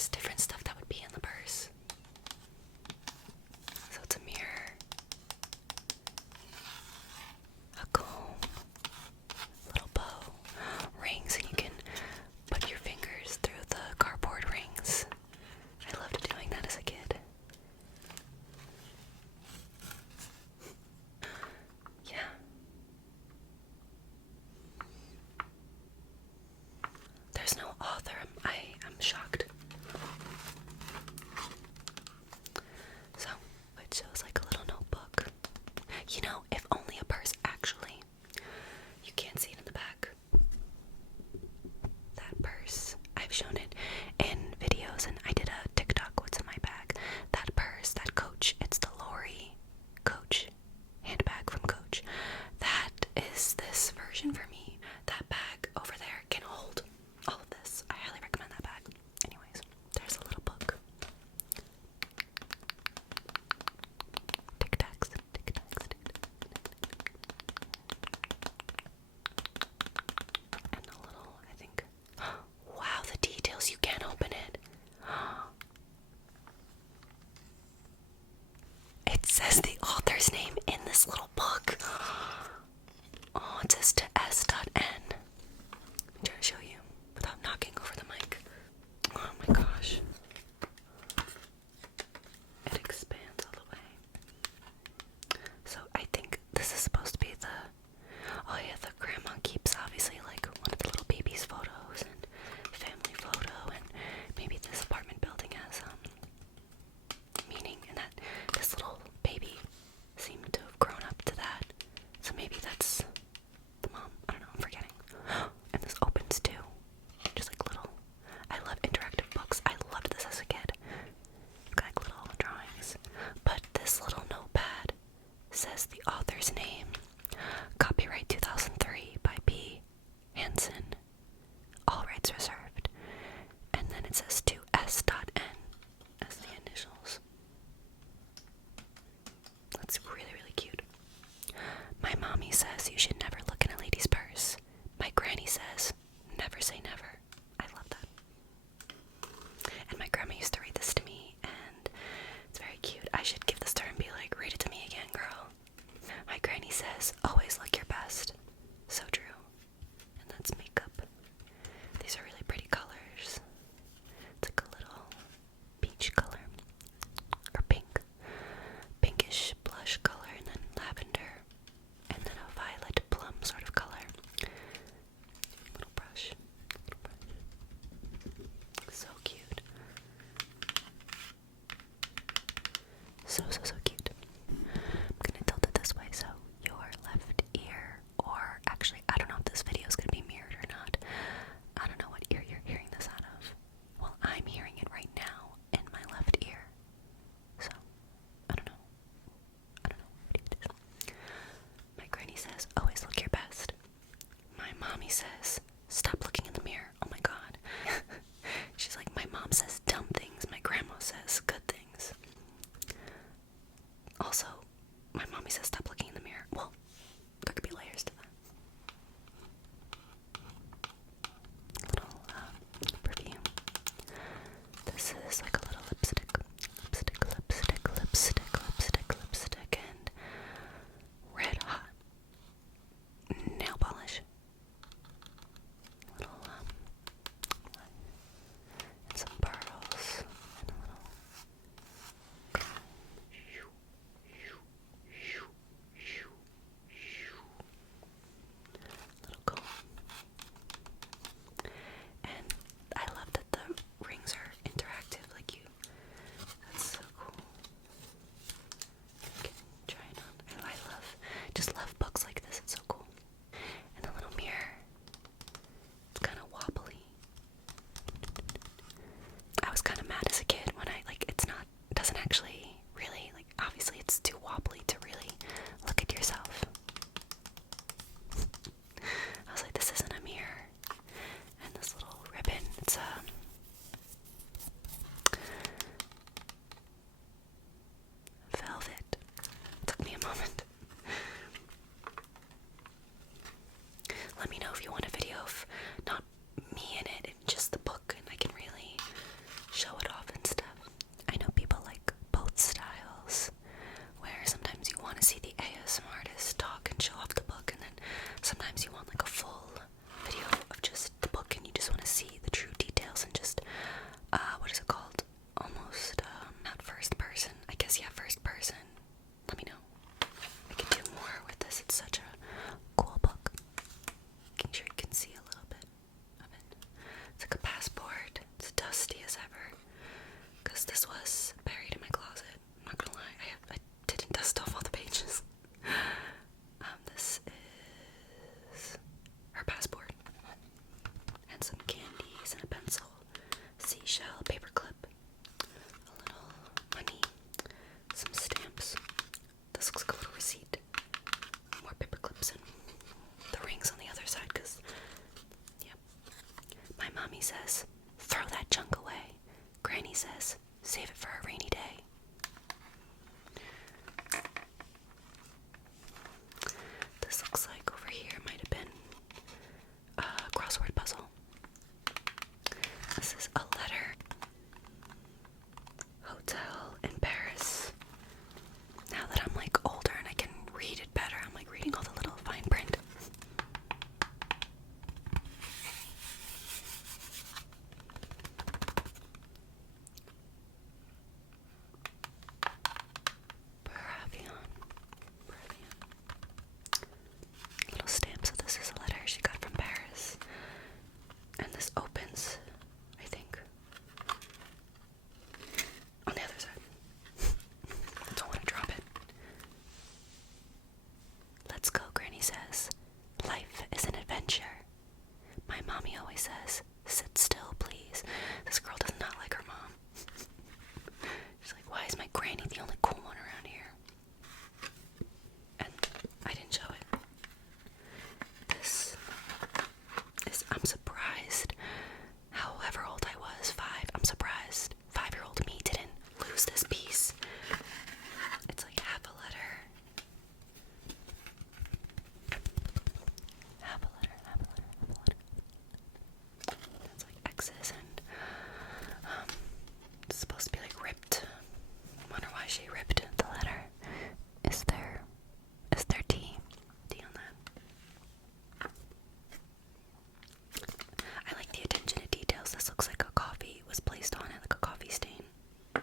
there's different stuff that would be in the purse. So it's a mirror, a comb, little bow, rings, and you can put your fingers through the cardboard rings. I loved doing that as a kid. Yeah. There's no author. I'm shocked. So, it shows like a little notebook. You know, if only a purse actually. You can't see it in the back. That purse, I've shown it in videos, and I did a TikTok, what's in my bag. That purse, that Coach, it's the Lori Coach handbag from Coach. That is this version for me. That bag over there can hold all of this. I highly recommend that bag. Anyways, there's a little book. Tic Tacs, Tic Tacs, Tic Tacs. And a little, I think. Wow, the details, you can't open it. It says the author's name in this little book. Oh, it says to S.N. I'm trying to show you without knocking over the mic. Oh my gosh. It expands all the way. So I think this is supposed to be the, oh yeah, the grandma keeps obviously like one of the little baby's photos and family photo, and maybe this apartment building has meaning, and that this little baby seemed to have grown up to that. So maybe that's the mom. I don't know, I'm forgetting. And this opens too. Just like little, I love interactive books. I loved this as a kid. Got like little drawings. But this little notepad says the author's name. Copyright 2003 by P. Hansen. All rights reserved. And then it says to S.N. as the initials. That's really, really cute. My mommy says you should never look in a lady's purse. My granny says never say never. I love that. And my grandma used to read this to me, and it's very cute. I should give this to her and be like, read it to me again, girl. My granny says always look your best. So true. And that's makeup. These are really pretty colors. It's like a little peach color, or pink, pinkish blush color, and then lavender, and then a violet plum sort of color. Little brush. So cute. So cute. I'm gonna tilt it this way so your left ear, or actually, I don't know if this video is gonna be mirrored or not. I don't know what ear you're hearing this out of. Well, I'm hearing it right now in my left ear. So, I don't know. What it is. My granny says, always look your best. My mommy says, stop looking in the mirror. Oh my god. She's like, my mom says dumb things. My grandma says good things. Also, my mommy says stop looking in the mirror. Well, there could be layers to that. Little perfume. This is like a little lipstick, and red hot nail polish. Little and some pearls and a little comb. And I love that the rings are interactive, like you says, save it for a rainy day. This looks like over here might have been a crossword puzzle. This is a letter. Hotel in Paris. Now that I'm like older and I can read it better, I'm like reading all the little fine print. Little stamp, so this is a letter she got from Paris. And this opens, I think, on the other side. I don't want to drop it. Let's go, Granny says. Life is an adventure. My mommy always says, sit still, please. This girl does not like her mom. She's like, why is my granny the only cool one around here? And I didn't show it. This is, I'm surprised, however old I was, 5, I'm surprised 5-year-old me didn't lose this piece. It's like half a letter. Half a letter, half a letter, half a letter. It's like X's and, it's supposed to be like ripped. Wonder why she ripped the letter. Is there T on that? I like the attention to details. This looks like a coffee was placed on it, like a coffee stain. The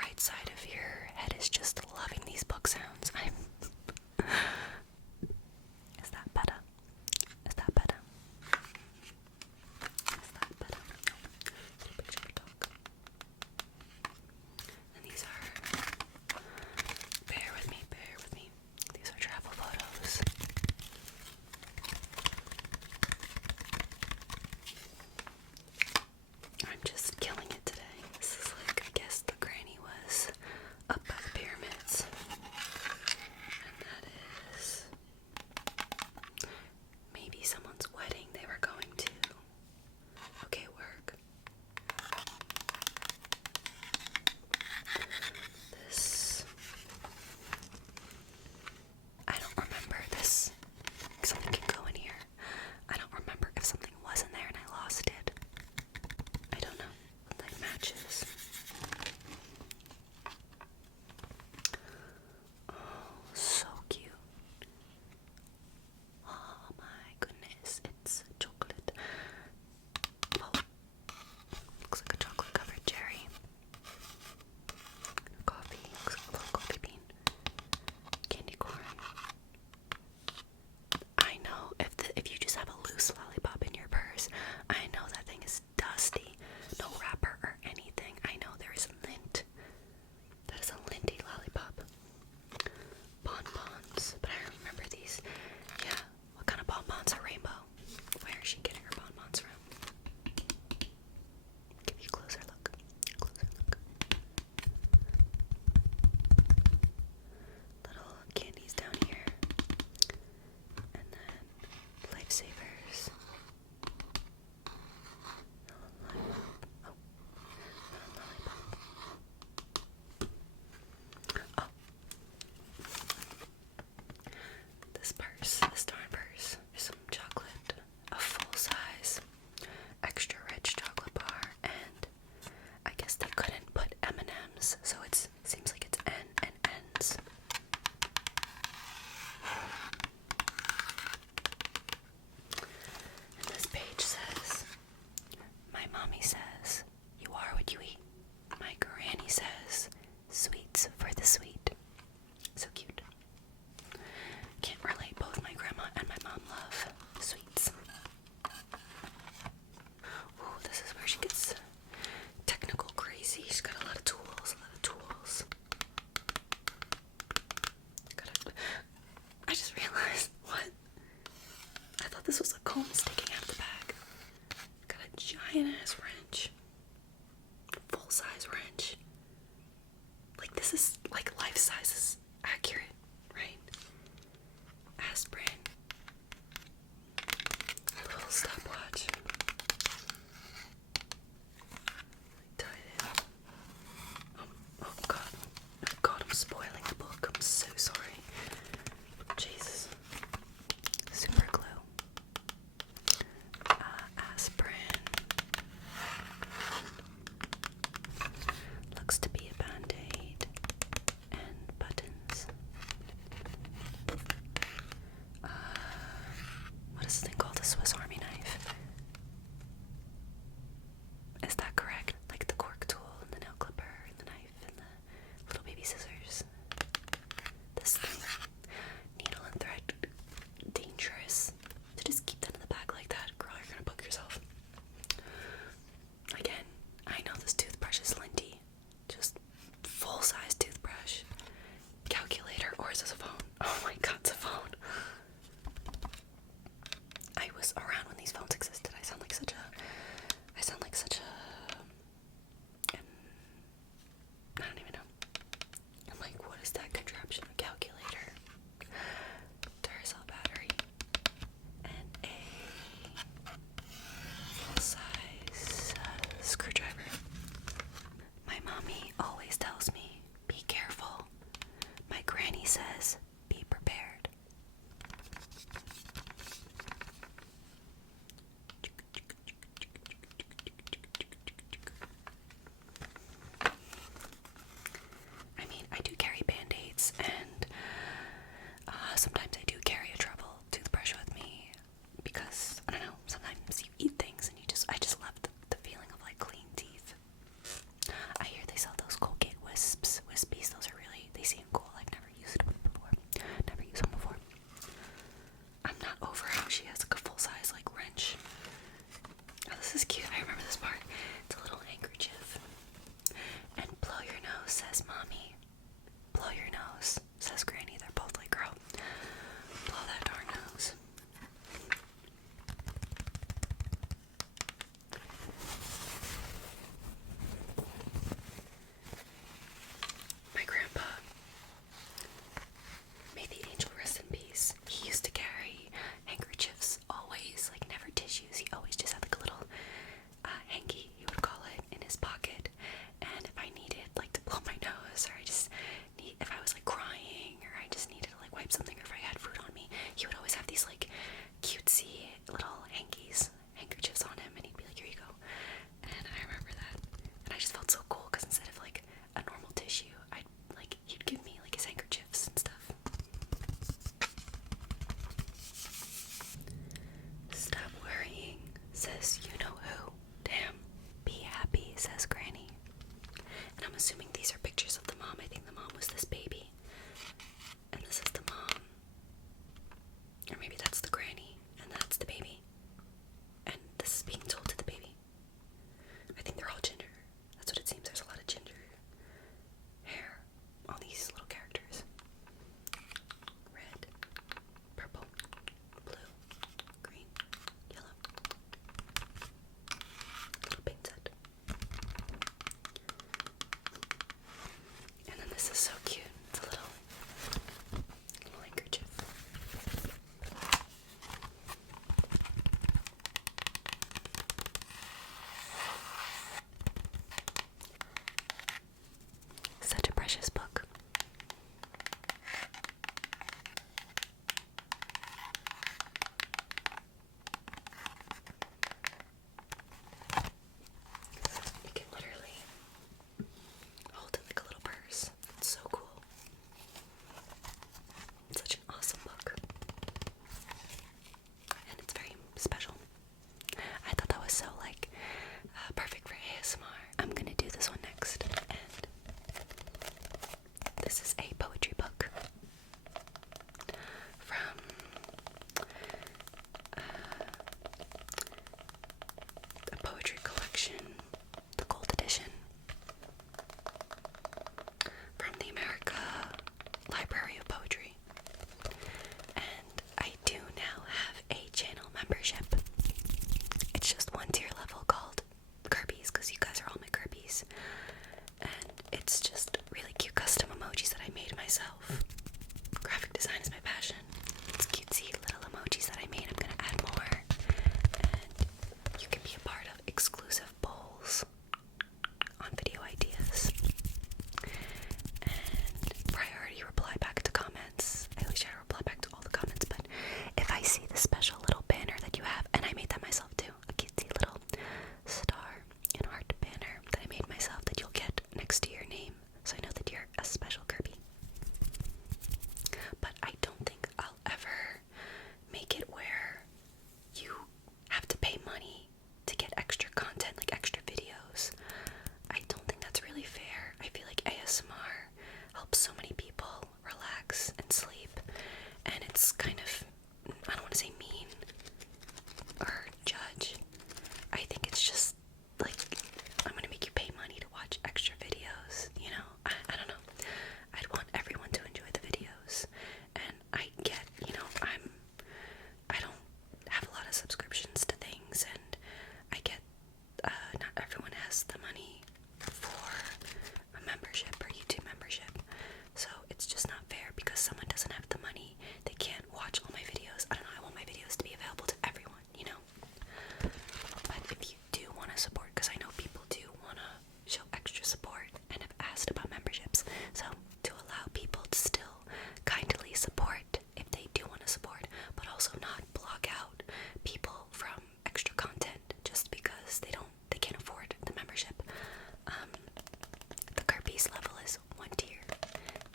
right side of your head is just loving these book sounds. Is that better? Is that better? Is that better? Little picture of a dog. And these are, bear with me. These are travel photos. I'm just killing it today. This is like, I guess the granny was up by the pyramids. And that is maybe someone's wedding they were going to. Okay, work. This, I don't remember this. Something can go in here. I don't remember if something was in there and I lost it. I don't know. Like matches. Oh, so cute. Oh my goodness, it's chocolate. Whoa. Looks like a chocolate covered cherry. Coffee. Looks like a little coffee bean. Candy corn. I know if you just have a loose lollipop in your purse, I know that thing is dusty. No wrapper or anything. I know there is lint. That is a linty lollipop. Bonbons. But I remember these. Yeah. What kind of bonbons are rainbow? Where is she getting her bonbons from? Give you a closer look. Closer look. Little candies down here. And then lifesavers. Oh. This purse, this darn purse, is some chocolate, a full-size, extra rich chocolate bar, and I guess they couldn't put M&Ms, so it seems like it's N and N's. And this page says, my mommy says, you are what you eat. My granny says, sweets for the sweet. So cute. Can't relate, both my grandma and my mom love sweets. Ooh, this is where she gets technical crazy. She's got a lot of tools, I just realized, what? I thought this was a comb sticking out of the bag. Got a giant ass wrench. Full-size wrench. Like, this is, like, life size is accurate, right? Aspirin. A little stopwatch. exclusive polls on video ideas, and priority reply back to comments. I wish I reply back to all the comments, but if I see the special little banner that you have, and I made that myself too, a cutesy little star and heart banner that I made myself that you'll get next to your name, so I know that you're a special Kirby. But I don't think I'll ever make it where you have to pay money to get extra content, like extra videos. I don't think that's really fair. I feel like ASMR helps so many people relax and sleep, and it's kind of, I don't want to say mean or judge. I think it's just like, I'm gonna make you pay money to watch extra videos, you know? I don't know. I'd want everyone to enjoy the videos, and I get, you know, I don't have a lot of subscriptions to things, and I get, not everyone has the money for a membership or YouTube membership, so it's just not fair because someone doesn't have the money, they can't watch all my videos. I don't know, I want my videos to be available to everyone, you know? But if you do want to support, because I know people do want to show extra support and have asked about memberships, so to allow people to still kindly support if they do want to support, but also not block out people from extra content just because they can't afford the membership. The Kirby's level is 1 tier,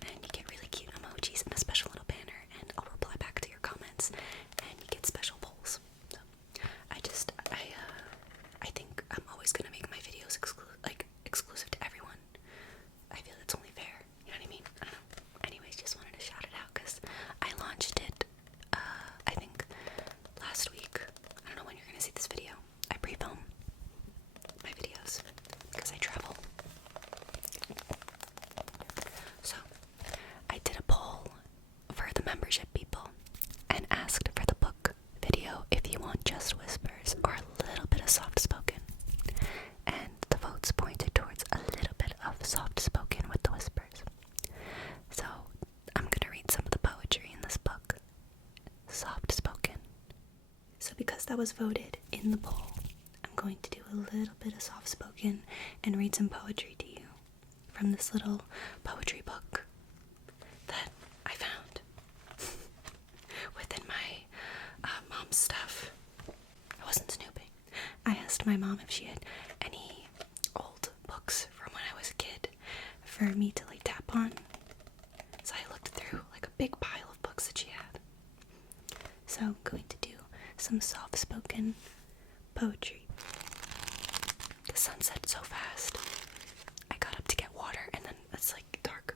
and you get really cute emojis and a special little banner, and I'll reply back to your comments, and you get special polls. So I think I'm always gonna make my videos exclusive to everyone. I feel it's only fair. You know what I mean? I don't know. Anyways, just wanted to shout it out because I launched it, I think last week. I don't know when you're gonna see this video. I pre-film my videos because I travel. So I did a poll for the membership people and asked for the book video if you want just whispers or a little bit of soft spoken. And the votes pointed towards a little bit of soft spoken with the whispers. So I'm gonna read some of the poetry in this book. Soft spoken. So because that was voted in the poll, I'm going to do a little bit of soft spoken and read some poetry to you from this little poetry book that I found within my mom's stuff. I wasn't snooping. I asked my mom if she had any old books from when I was a kid for me to like tap on. So I looked through like a big pile of books that she had. So I'm going to do some soft-spoken poetry. The sun set so fast. I got up to get water and then it's like dark.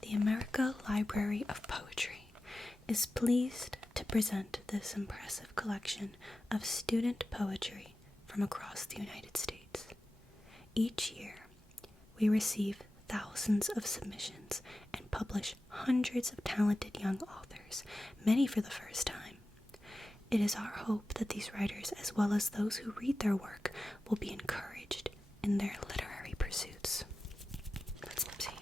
The America Library of Poetry is pleased to present this impressive collection of student poetry from across the United States. Each year, we receive thousands of submissions and publish hundreds of talented young authors, many for the first time. It is our hope that these writers, as well as those who read their work, will be encouraged in their literary pursuits. Let's see.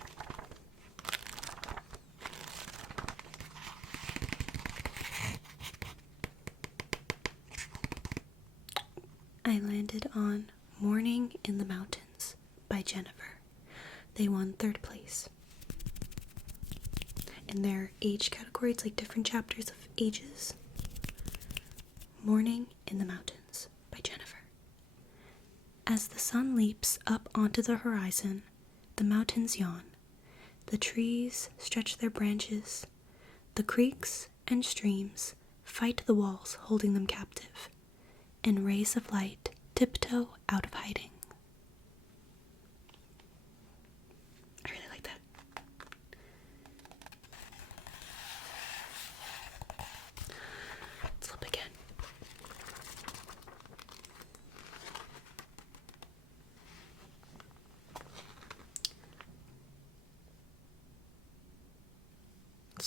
I landed on Morning in the Mountains by Jennifer. They won 3rd place. In their age category, it's like different chapters of ages. Morning in the Mountains by Jennifer. As the sun leaps up onto the horizon, the mountains yawn. The trees stretch their branches. The creeks and streams fight the walls holding them captive, and rays of light tiptoe out of hiding. I really like that. Let's flip again.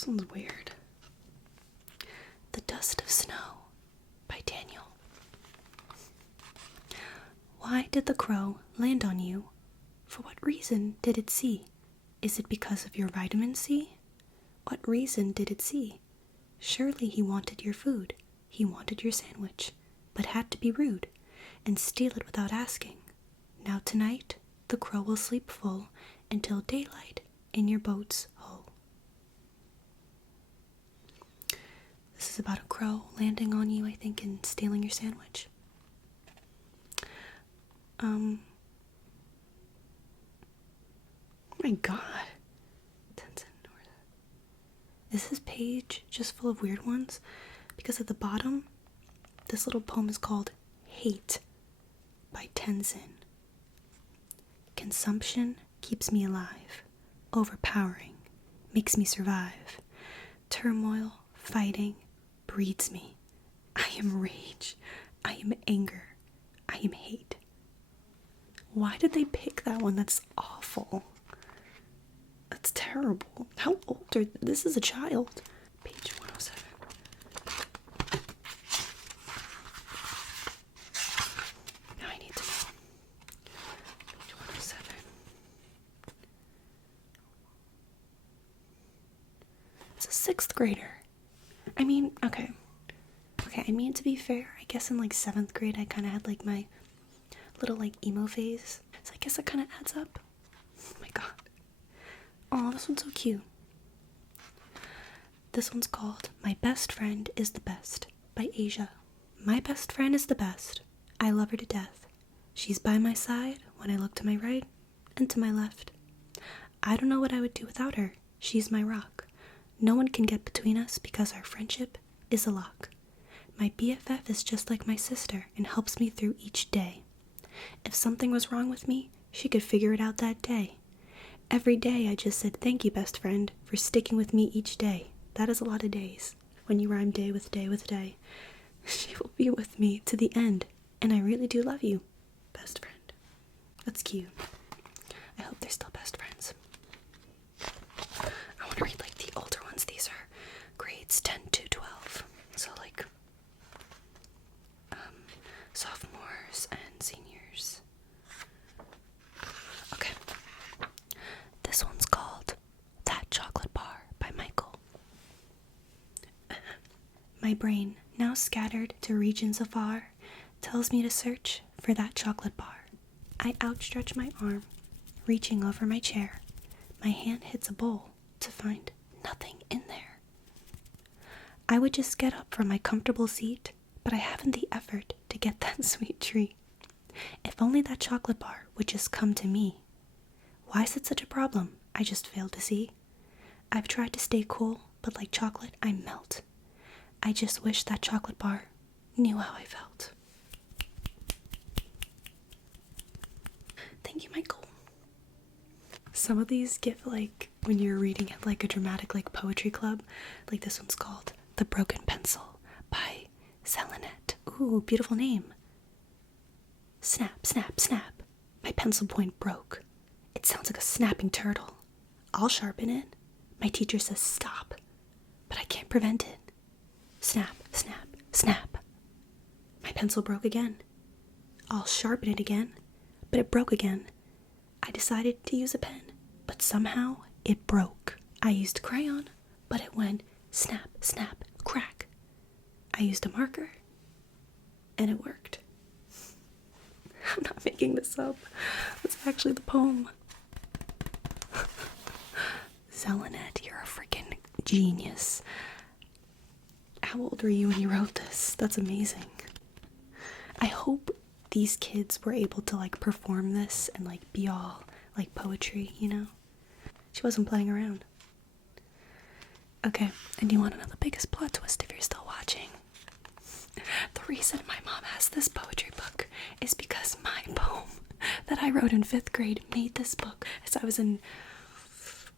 This one's weird. The Dust of Snow by Daniel. Why did the crow land on you? For what reason did it see? Is it because of your vitamin C? What reason did it see? Surely he wanted your food. He wanted your sandwich, but had to be rude and steal it without asking. Now tonight, the crow will sleep full until daylight in your boat's hull. This is about a crow landing on you, I think, and stealing your sandwich. Oh my god. Is this page just full of weird ones? Because at the bottom, this little poem is called Hate by Tenzin. Consumption keeps me alive. Overpowering makes me survive. Turmoil, fighting, breeds me. I am rage. I am anger. I am hate. Why did they pick that one? That's awful. That's terrible. How old are this? Is a child. Page 107. Now I need to know. Page 107. It's a 6th grader. I mean, okay, I mean, to be fair, I guess in like 7th grade I kind of had like my little like emo phase. So I guess that kind of adds up. Oh my god. Oh, this one's so cute. This one's called My Best Friend is the Best by Asia. My best friend is the best. I love her to death. She's by my side when I look to my right and to my left. I don't know what I would do without her. She's my rock. No one can get between us because our friendship is a lock. My BFF is just like my sister and helps me through each day. If something was wrong with me, she could figure it out that day. Every day I just said, thank you, best friend, for sticking with me each day. That is a lot of days, when you rhyme day with day with day. She will be with me to the end, and I really do love you, best friend. That's cute. I hope they're still best friends. I want to read like the older ones. These are grades 10 to 12. So like sophomores and seniors. Okay. This one's called That Chocolate Bar by Michael. My brain, now scattered to regions afar, tells me to search for that chocolate bar. I outstretch my arm, reaching over my chair. My hand hits a bowl to find nothing in there. I would just get up from my comfortable seat, but I haven't the effort to get that sweet treat. If only that chocolate bar would just come to me. Why is it such a problem? I just failed to see. I've tried to stay cool, but like chocolate, I melt. I just wish that chocolate bar knew how I felt. Thank you, Michael. Some of these give like, when you're reading at like a dramatic like poetry club, like this one's called The Broken Pencil by Selenette. Ooh, beautiful name. Snap, snap, snap. My pencil point broke. It sounds like a snapping turtle. I'll sharpen it. My teacher says stop, but I can't prevent it. Snap, snap, snap. My pencil broke again. I'll sharpen it again, but it broke again. I decided to use a pen, but somehow it broke. I used crayon, but it went snap, snap, crack. I used a marker, and it worked. I'm not making this up. That's actually the poem. Selenette, you're a freaking genius. How old were you when you wrote this? That's amazing. I hope these kids were able to like perform this and like be all like poetry, you know? She wasn't playing around. Okay, and you want to know the biggest plot twist if you're still watching? The reason my mom has this poetry book is because my poem that I wrote in 5th grade made this book as I was in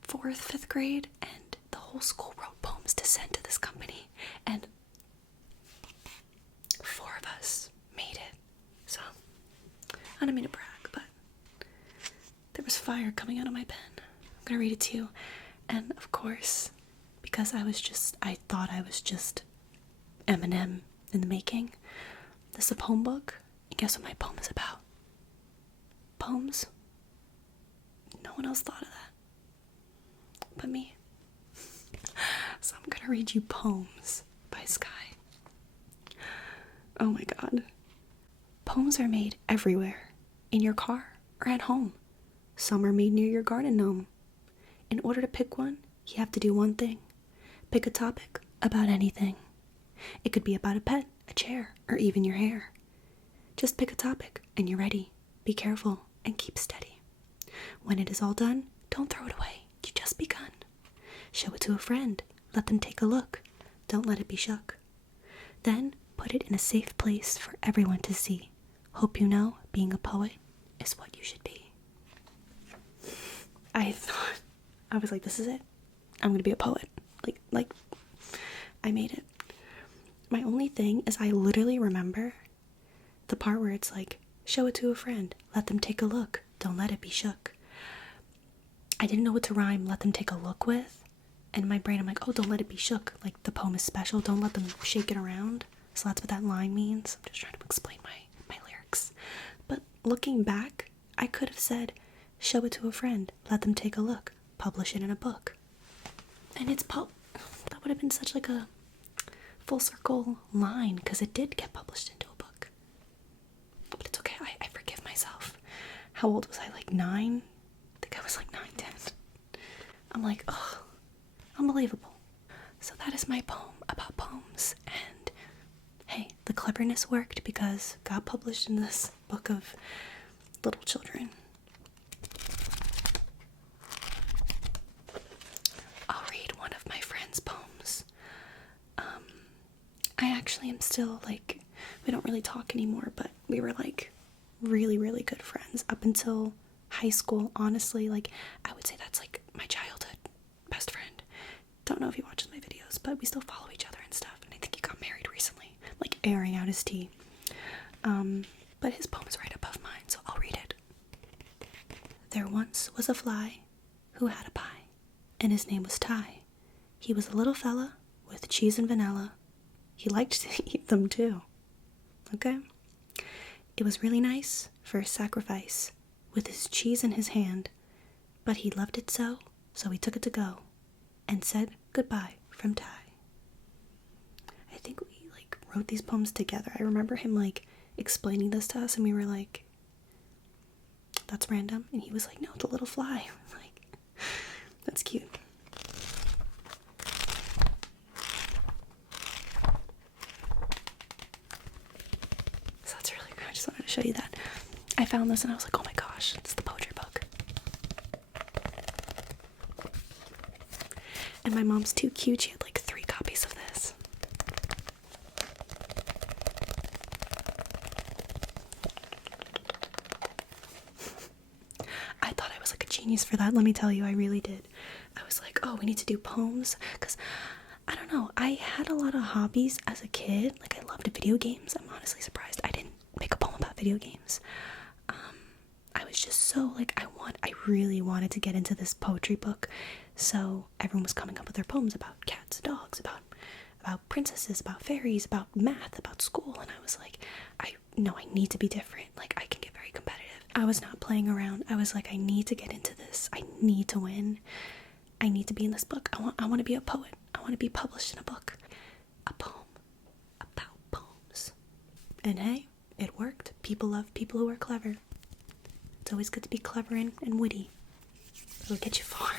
4th, 5th grade, and the whole school wrote poems to send to this company, and 4 of us made it. So, I don't mean to brag, but there was fire coming out of my pen. I'm gonna read it to you, and of course, because I thought I was just Eminem in the making. This is a poem book. And guess what my poem is about? Poems? No one else thought of that but me. So I'm gonna read you Poems by Sky. Oh my god. Poems are made everywhere, in your car or at home. Some are made near your garden gnome. In order to pick one, you have to do one thing. Pick a topic about anything. It could be about a pet, a chair, or even your hair. Just pick a topic and you're ready. Be careful and keep steady. When it is all done, don't throw it away. You just begun. Show it to a friend. Let them take a look. Don't let it be shook. Then put it in a safe place for everyone to see. Hope you know being a poet is what you should be. I was like, this is it. I'm gonna be a poet. Like, I made it. My only thing is I literally remember the part where it's like, show it to a friend. Let them take a look. Don't let it be shook. I didn't know what to rhyme let them take a look with. And in my brain, I'm like, oh, don't let it be shook. Like, the poem is special. Don't let them shake it around. So that's what that line means. I'm just trying to explain my lyrics. But looking back, I could have said, show it to a friend. Let them take a look. Publish it in a book. And that would have been such like a full circle line, because it did get published into a book. But it's okay. I forgive myself. How old was I? Like 9? I think I was like 9, 10. I'm like, ugh. Unbelievable. So that is my poem about poems, and hey, the cleverness worked because it got published in this book of little children. I'll read one of my friend's poems. I actually am still like, we don't really talk anymore, but we were like really, really good friends up until high school. Honestly, like I would say that's like my childhood best friend. Don't know if he watches my videos, but we still follow each other and stuff, and I think he got married recently, like airing out his tea. But his poem is right above mine, so I'll read it. There once was a fly who had a pie, and his name was Ty. He was a little fella with cheese and vanilla. He liked to eat them too. Okay? It was really nice for a sacrifice, with his cheese in his hand, but he loved it so he took it to go, and said goodbye from Ty. I think we like wrote these poems together. I remember him like explaining this to us, and we were like, that's random. And he was like, no, it's a little fly. Like, that's cute. So that's really good. I just wanted to show you that. I found this and I was like, oh my gosh, it's the poetry book. And my mom's too cute. She had like 3 copies of this. I thought I was like a genius for that. Let me tell you, I really did. I was like, oh, we need to do poems. Because, I don't know, I had a lot of hobbies as a kid. Like, I loved video games. I'm honestly surprised I didn't make a poem about video games. I was just so, like, I really wanted to get into this poetry book. So everyone was coming up with their poems about cats, dogs, about princesses, about fairies, about math, about school. And I was like, I need to be different. Like, I can get very competitive. I was not playing around. I was like, I need to get into this. I need to win. I need to be in this book. I want to be a poet. I want to be published in a book. A poem about poems. And hey, it worked. People love people who are clever. It's always good to be clever and witty. It'll get you far.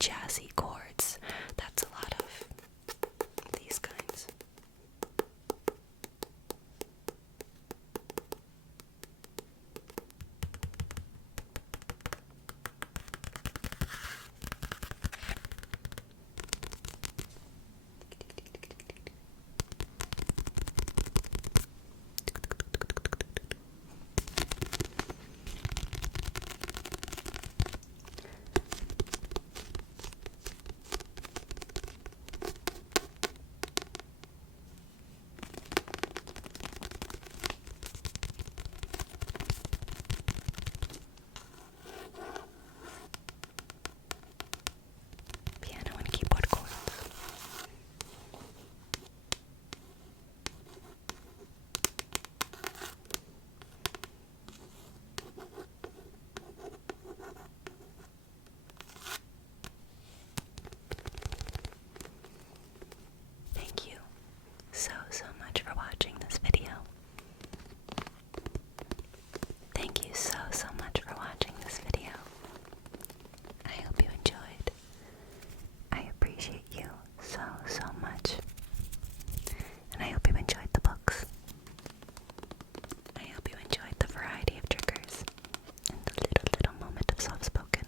jazzy chords. That's a lot of these kinds. Piano and keyboard chords. Thank you so much for watching this video. Thank you so much for watching this video. I hope you enjoyed. I appreciate you so much. And I hope you enjoyed the books. I hope you enjoyed the variety of triggers and the little moment of soft spoken.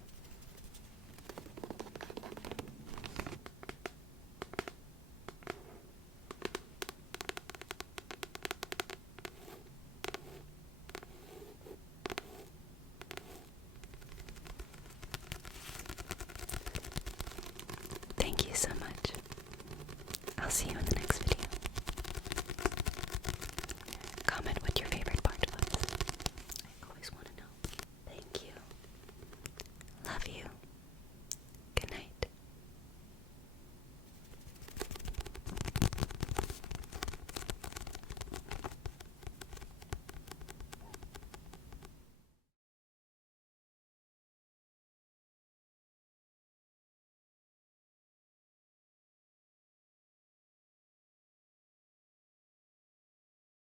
Thank you so much. I'll see you in the next video.